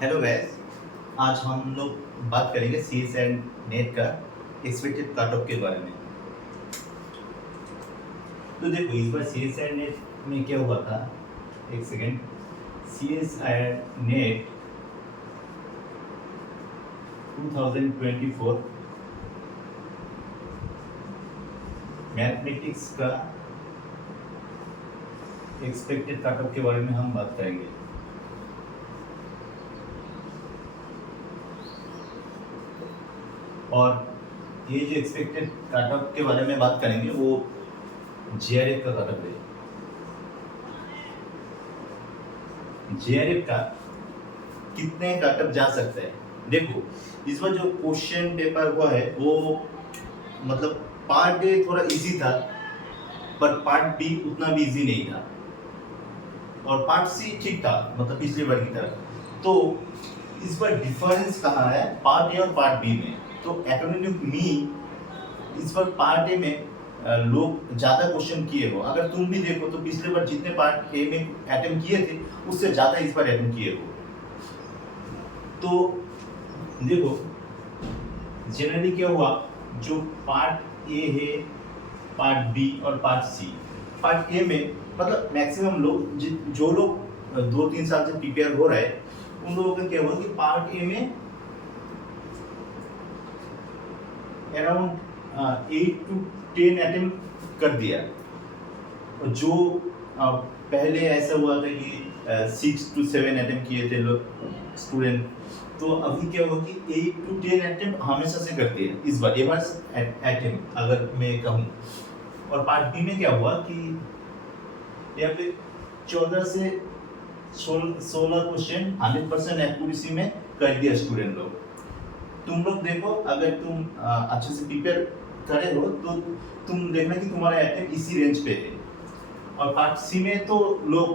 Hello guys. आज हम लोग बात करेंगे सीएस एंड नेट का एक्सपेक्टेड कट ऑफ के बारे में। तो देखो इस बार सीएस एंड नेट में क्या हुआ था, एक second. CS and net 2024 mathematics का एक्सपेक्टेड कट ऑफ के बारे में हम बात करेंगे। और ये जो एक्सपेक्टेड कट ऑफ के बारे में बात करेंगे वो जेआरएफ का कट ऑफ है। जेआरएफ का कितने कट ऑफ जा सकता है। देखो इस बार जो क्वेश्चन पेपर हुआ है वो मतलब पार्ट ए थोड़ा इजी था, पर पार्ट बी उतना भी इजी नहीं था, और पार्ट सी ठीक था, मतलब पिछले बार की तरह। तो इस बार डिफरेंस कहाँ है पार्ट ए और पार्ट बी में। तो अकॉर्डिंग टू मी इस बार पार्ट ए में लोग ज़्यादा क्वेश्चन किए हो। अगर तुम भी देखो तो पिछले बार जितने पार्ट ए में अटेम्प्ट किए थे उससे ज़्यादा इस बार अटेम्प्ट किए हो। तो देखो जनरली क्या हुआ, जो पार्ट ए है, पार्ट बी और पार्ट सी। पार्ट ए में मतलब मैक्सिमम लोग जो लोग 2-3 साल से प्रिपेयर हो रहे हैं उन लोगों का क्या हुआ कि पार्ट ए में अराउंड 8 to 10 अटेम्प्ट कर दिया। और जो पहले ऐसा हुआ था कि 6 to 7 अटेम्प्ट किए थे लोग स्टूडेंट, तो अभी क्या हुआ कि 8 to 10 अटेम्प्ट हमेशा से करते हैं इस बार अटेम्प्ट अगर मैं कहूँ। और पार्ट बी में क्या हुआ कि यहाँ पे 14 से 16 क्वेश्चन 100% एक्यूरेसी में कर दिया स्टूडेंट लोग। तुम लोग देखो अगर तुम अच्छे से प्रिपेयर करे हो तो तुम देखना कि तुम्हारा अटेम्प्ट इसी रेंज पे है। और पार्ट सी में तो लोग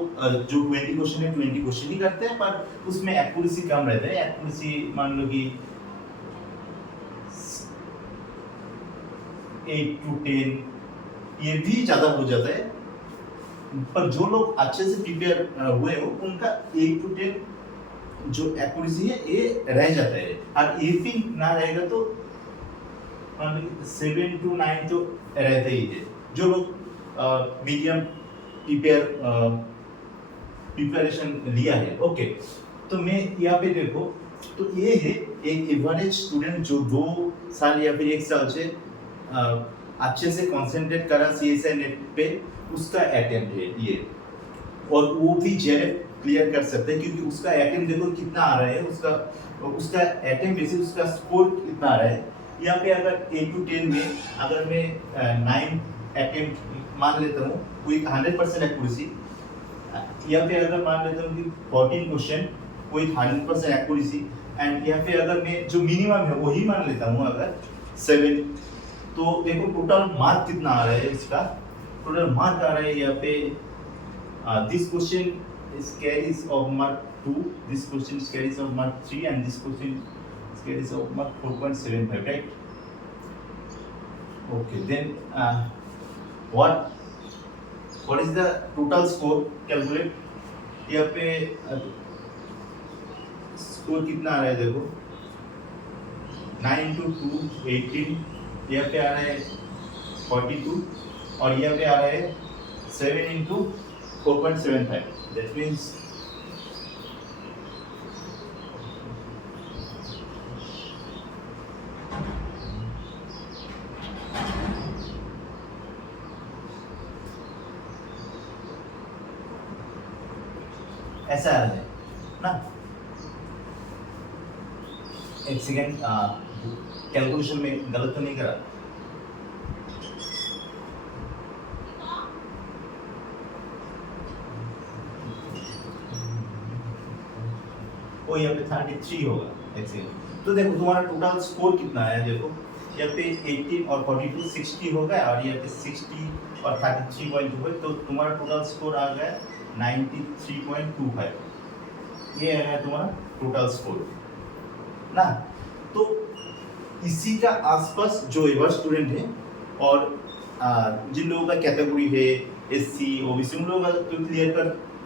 जो 20 क्वेश्चन है 20 क्वेश्चन ही करते हैं, पर उसमें एक्यूरेसी कम रहता है। एक्यूरेसी मान लो कि 8 to 10, ये भी ज़्यादा हो जाता है। पर जो लोग अच्छे से प्रिपेयर हुए हो उनका 8 to 10 जो एक्यूरेसी है ये रह जाता है। और ये भी ना रहेगा तो 7 to 9 तो रहता ही है। जो लोग मीडियम प्रिपरेशन लिया है, ओके। तो मैं यहाँ पे देखो, तो ये है एक एवरेज स्टूडेंट जो 2 साल या फिर 1 साल से अच्छे से कंसंट्रेट करा सीएसआई नेट पे, उसका अटेम्प्ट है ये। और वो भी जेआरएफ क्लियर कर सकते हैं क्योंकि उसका अटेम्प्ट देखो कितना आ रहा है, उसका अटेम्प्ट बेसिस उसका स्कोर कितना आ रहा है। यहाँ पे अगर 8 to 10 में अगर मैं 9 अटेम्प्ट मान लेता हूँ विथ 100% एक्यूरेसी, यहाँ पे अगर मान लेता हूँ कि 14 क्वेश्चन विथ 100% एक्यूरेसी, एंड यहाँ पे अगर मैं जो मिनिमम है वही मान लेता हूँ अगर 7, तो देखो टोटल मार्क कितना आ रहा है इसका। टोटल मार्क आ रहा है यहाँ पे this question is carries of mark 2, this question is carries of mark 3, and this question is carries of mark 4.75, right? Okay, then what is the total score? Calculate। यहाँ पे स्कोर कितना आ रहा है देखो, 9 into 2 18, यहाँ पे आ रहा है 42, और यहाँ पे आ रहा है 7 into 4.75, that means ऐसा आ रहा है ना। एक सेकेंड, कैलकुलेशन में गलत तो नहीं करा। वो यहाँ पे 33 होगा। एक सेकेंड, तो देखो तुम्हारा टोटल स्कोर कितना है, देखो यहाँ पे 18 और 42 60 हो गया, और यहाँ पे 60 और 33.25, तो तुम्हारा टोटल स्कोर आ गया 93.25। ये है तुम्हारा टोटल स्कोर ना। तो इसी का आसपास जो एवर स्टूडेंट है और जिन लोगों का कैटेगरी है SC OBC, उन लोगों का तो क्लियर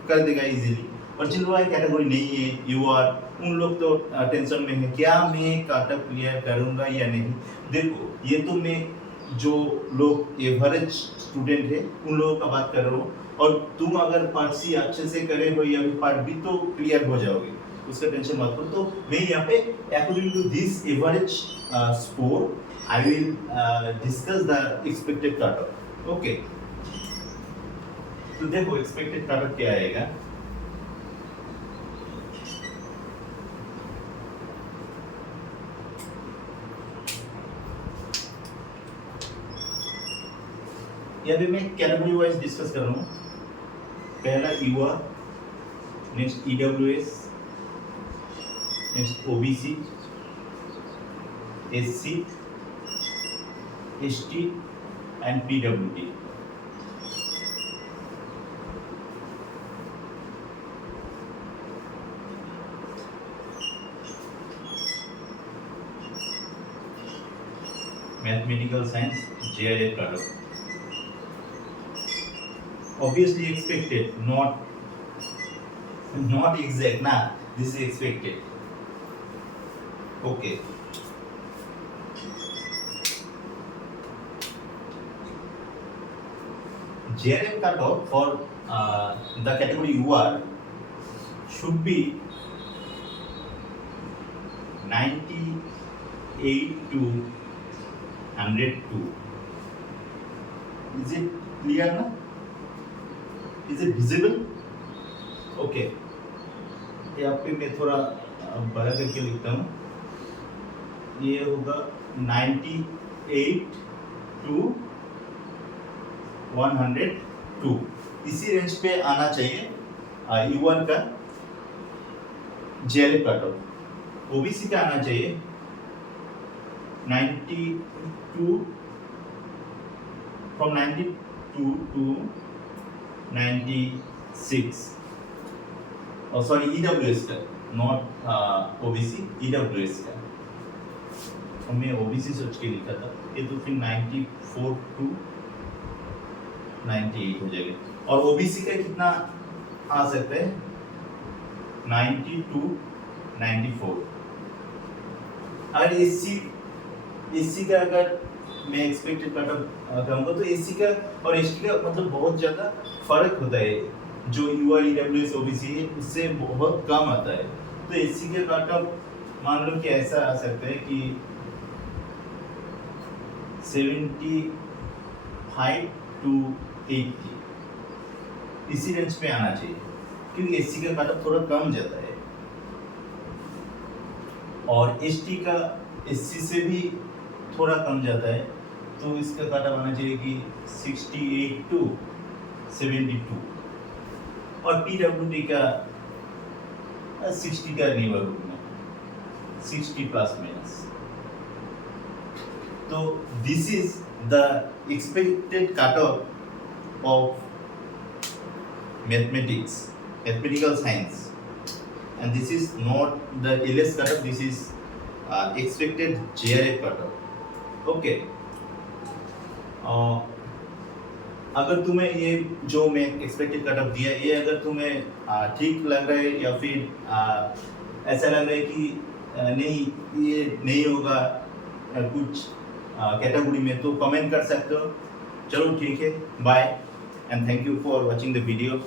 कर देगा इजीली। और जिन लोगों की कैटेगरी नहीं है यूआर, उन लोग तो टेंशन में है क्या मैं कट ऑफ क्लियर करूंगा या नहीं। देखो ये तो मैं जो लोग एवरेज स्टूडेंट है उन लोगों का बात कर रहा हूँ, और तुम अगर पार्ट सी अच्छे से करे हो या फिर पार्ट बी तो क्लियर हो जाओगे, उसका टेंशन मत करो। तो मैं यहाँ पे according to this average score I will discuss the expected cut off. Okay, तो देखो एक्सपेक्टेड कट ऑफ क्या आएगा। यहाँ पे मैं कैटेगरी वाइज डिस्कस कर रहा हूँ। पहला UR, next EWS, next OBC, SC, ST and पीडब्ल्यूडी। Mathematical science JRF cut off obviously expected, not exact na, this is expected. Okay, JRF cutoff for the category UR should be 98 to 102. Is it clear now? Is it visible? Okay, यहाँ पे मैं थोड़ा बड़ा करके लिखता हूँ। ये होगा 98 to 102, इसी रेंज पे आना चाहिए यूआर का जेआरएफ कट ऑफ। ओबीसी का आना चाहिए 92 from 92 to 96, और सॉरी ईडब्ल्यूएस का, नॉट ओबीसी, ईडब्ल्यूएस का। और मैं ओबीसी सोच के लिखा था, ये तो फिर 94 to 98 हो जाएगा। और ओबीसी का कितना आ सकता है 90 to 94। अगर एससी का अगर मैं एक्सपेक्टेड कट ऑफ कहूँगा तो एससी का और एसटी का मतलब बहुत ज़्यादा फर्क होता है। जो यूआर ईडब्ल्यूएस ओबीसी है उससे बहुत कम आता है। तो एससी का कट ऑफ मान लो कि ऐसा आ सकता है कि 75 to 80, इसी रेंज पे आना चाहिए, क्योंकि एससी का कट ऑफ थोड़ा कम जाता है। और एसटी का एससी से भी थोड़ा कम जाता है, तो इसका कट ऑफ आना चाहिए कि 68 to 72। और पीडब्ल्यूडी का 60 का नेबरहुड में, 60 प्लस माइनस। तो this is the expected cut of mathematics, mathematical science, and this is not the LS cut off, this is expected JRF cut off. Okay, अगर तुम्हें ये जो मैं एक्सपेक्टेड कट ऑफ दिया ये अगर तुम्हें ठीक लग रहा है या फिर ऐसा लग रहा है कि नहीं ये नहीं होगा कुछ कैटेगरी में, तो कमेंट कर सकते हो। चलो ठीक है, bye and thank you for watching the video.